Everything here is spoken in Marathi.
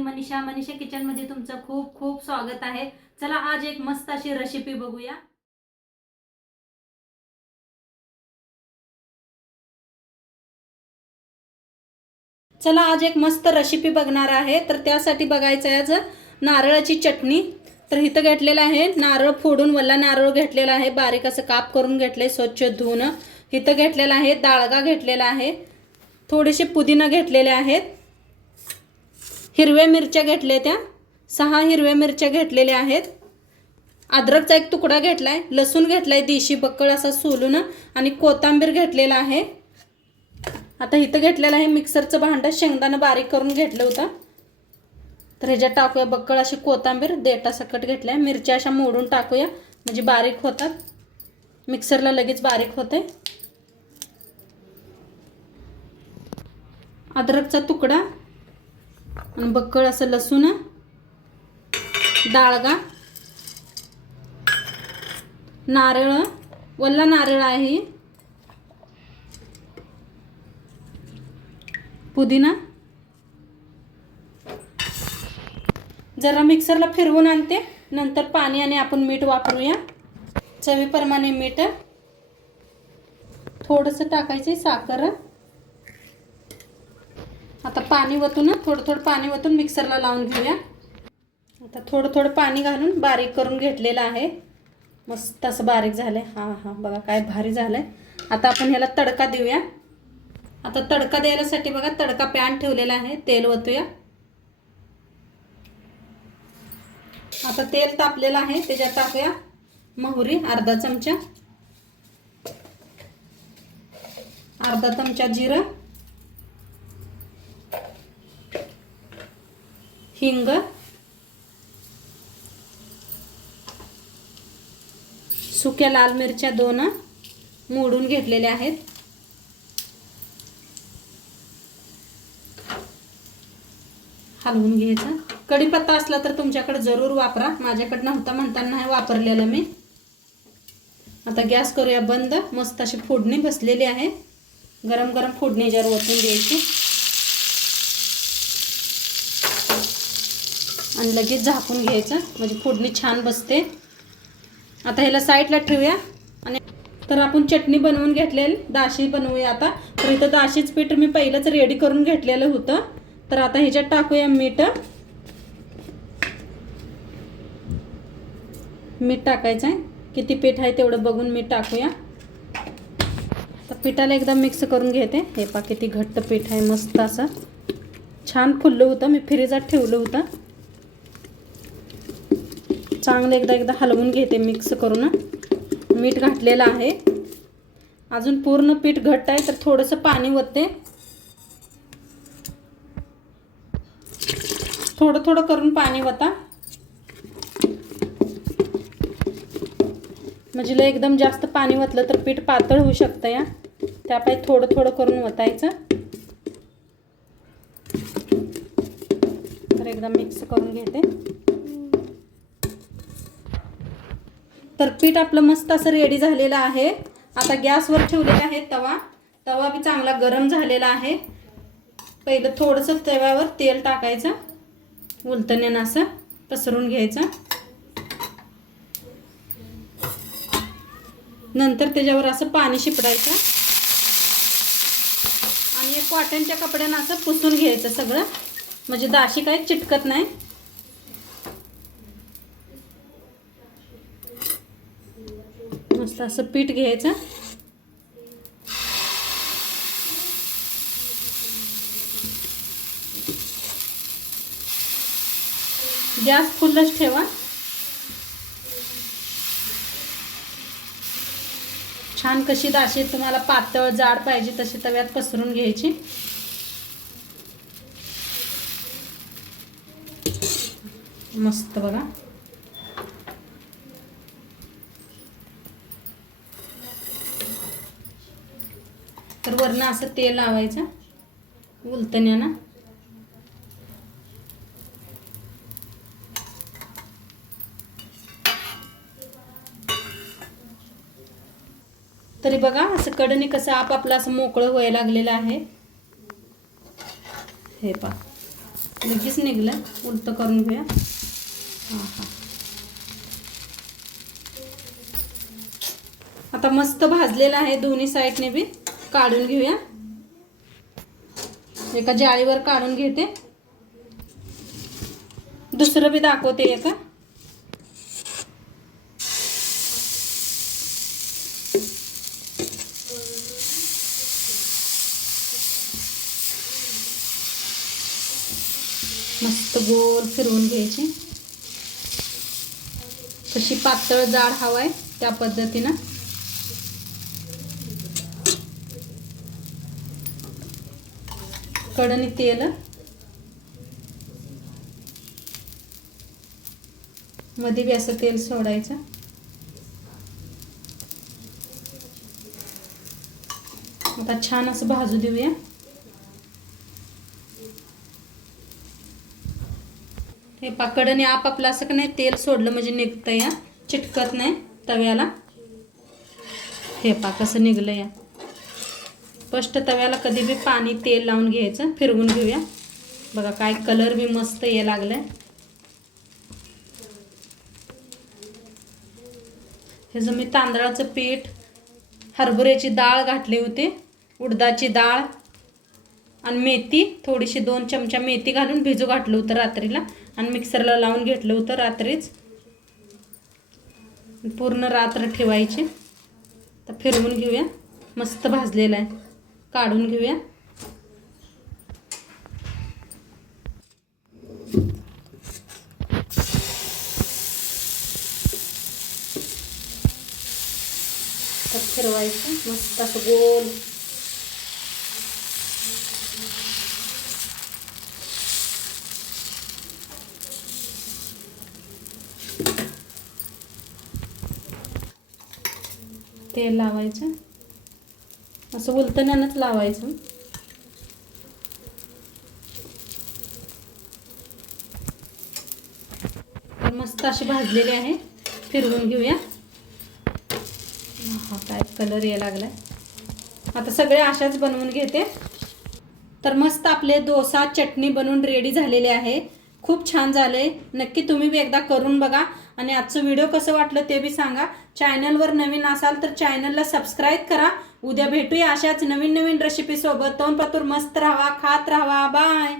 मी मनीषा किचन मध्ये तुमचं खूप खूप स्वागत आहे। चला आज एक मस्त अशी रेसिपी बघूया। चला आज एक मस्त रेसिपी बघणार आहे। तर त्यासाठी बघायचं आहे आज नारळाची चटणी। तर इथं घेतलेला आहे नारळ फोडून, वल्ला नारळ घेतलेला आहे, बारीक असं काप करून घेतले, स्वच्छ धुवून। इथं घेतलेला आहे डाळगा घेतलेला आहे, थोडेसे पुदिना घेतलेले आहेत, हिरव्या मिरच्या घेतल्या त्या 6 हिरव्या मिरच्या घेतलेल्या आहेत, अद्रकचा एक तुकडा घेतलाय, लसूण घेतलाय देशी बक्कळ असा सोलून, आणि कोथिंबीर घेतलेला आहे। आता इथं घेतलेला आहे मिक्सरचं भांडं, शेंगदाणा बारीक करून घेतलं होतं। तर ह्याच्यात टाकूया बक्कळ अशी कोथिंबीर, देठा सकट घेतलाय, मिरच्या अशा मोडून टाकूया म्हणजे बारीक होतात, मिक्सरला लगेच बारीक होते। अद्रकचा तुकडा आणि बक्कळ असं लसूण, डाळगा, नारळ, वल्ला नारळ आहे, पुदिना, जरा मिक्सरला फिरवून आणते, नंतर पाणी आणि आपण मीठ वापरूया। चवीप्रमाणे मीठ, थोडंसं टाकायचे साखर। आता पाणी वतून थोडं पाणी वतून मिक्सरला लावून घेऊया। आता थोडं पाणी घालून बारीक करून घेतलेलं आहे, मस्त असं बारीक झालंय। हा बघा काय भारी झालंय। आता आपण ह्याला तडका देऊया। आता तडका द्यायसाठी बघा तडका पॅन ठेवलेला आहे, तेल ओतूया। आता तेल तापलेलं आहे, त्याच्यात टाकूया मोहरी अर्धा चमचा, अर्धा चमचा जिरं, हिंग, सुक्या लाल मिरच्या 2 मोडून घेतलेल्या आहेत, हलवून घ्यायचं। कढीपत्ता असला तर तुमच्याकडे जरूर वापरा, माझ्याकडे नव्हता म्हणताना नाही वापरलेला मी। आता गॅस करूया बंद। मस्त अशी फोडणी बसलेली आहे, गरम गरम फोडणी जर ओतून द्यायची आणि लगेच झाकून घ्यायचं म्हणजे फोडणी छान बसते। आता ह्याला साईडला ठेवूया आणि तर आपण चटणी बनवून घेतलेली, दाशी बनवूया आता। तर इथं दाशीच पीठ मी पहिलंच रेडी करून घेतलेलं होतं। तर आता ह्याच्यात टाकूया मीठ, मीठ टाकायचं आहे, किती पीठ आहे तेवढं बघून मीठ टाकूया। तर पिठाला एकदा मिक्स करून घेते। हे पहा किती घट्ट पीठ आहे, मस्त असं छान फुललं होतं, मी फ्रीजात ठेवलं होतं। चांगलं एकदा हलवून घेते मिक्स करून। मीठ घातलेलं आहे, अजून पूर्ण पीठ घट्ट आहे तर थोडंसं पाणी ओतते, थोडं करून पाणी ओता म्हणजे लय एकदम जास्त पाणी ओतलं तर पीठ पातळ होऊ शकतं या, त्यापायी थोडं करून ओतायचं। तर एकदा मिक्स करून घेते। तर पीठ आपलं मस्त असं रेडी झालेलं आहे। आता गॅसवर ठेवलेला आहे तवा बी चांगला गरम झालेला आहे। पहिलं थोडंसं तव्यावर तेल टाकायचं, उलटण्यानं असं पसरून घ्यायचं, नंतर त्याच्यावर असं पाणी शिपडायचं आणि एक कॉटनच्या कपड्यानं असं पुसून घ्यायचं सगळं, म्हणजे दाशी काही चिटकत नाही। मस्त असं पीठ घ्यायचं, गॅस फुलच ठेवा। छान कशी दाशी तुम्हाला पातळ जाड पाहिजे तशी तव्यात पसरून घ्यायची। मस्त बघा। तर वरनं असं तेल लावायचं उलटण्यानं, तरी बघा असं कडनी कसं आपापलं असं मोकळं व्हायला लागलेलं आहे। हे पहा लगेच निघलं. उलटं करून घेऊया. हां हां. आता मस्त भाजलेलं आहे दोन्ही साईडने बी. काढून घेऊया. एका जाळीवर काढून घेते. दुसरं बी दाखवते एका. मस्त गोल फिरवून घ्यायची. कशी पातळ जाड हवाय त्या पद्धतीनं. कढईत तेल, मध्ये बी असं तेल सोडायचं. आता छान असं भाजू देऊया. हे पाकडने आपापलं असं का नाही तेल सोडलं म्हणजे निघतं या, चिटकत नाही तव्याला. हे पा कसं निघलं या. फर्स्ट तव्याला कधी बी पाणी तेल लावून घ्यायचं. फिरवून घेऊया. बघा काय कलर बी मस्त ये लागलाय. हे जो मी तांदळाचं पीठ, हरभऱ्याची डाळ घातली होती, उडदाची डाळ आणि मेथी थोडीशी 2 चमचा मेथी घालून भिजू घातलं होतं रात्रीला आणि मिक्सरला लावून घेतलं होतं रात्रीच. पूर्ण रात्र ठेवायची. तर फिरवून घेऊया. मस्त भाजलेला आहे. काढून घेऊया. तर फिरवायचं मस्त असं गोल. तेल लावायचं. असं उलटण्यानंच लावायचं. मस्त अशी भाजलेली आहे. फिरवून घेऊया. हा काय कलर यायला लागलाय. आता सगळे अशाच बनवून घेते. तर मस्त आपले डोसा चटणी बनवून रेडी झालेले आहे. खूप छान झाले. नक्की तुम्ही बी एकदा करून बघा आणि आजचं व्हिडिओ कसं वाटलं ते बी सांगा. चॅनलवर नवीन असाल तर चॅनलला सबस्क्राईब करा. उद्या भेटूया अशाच नवीन नवीन रेसिपी सोबत. तोंडपातूर मस्त राहा, खात राहा. बाय.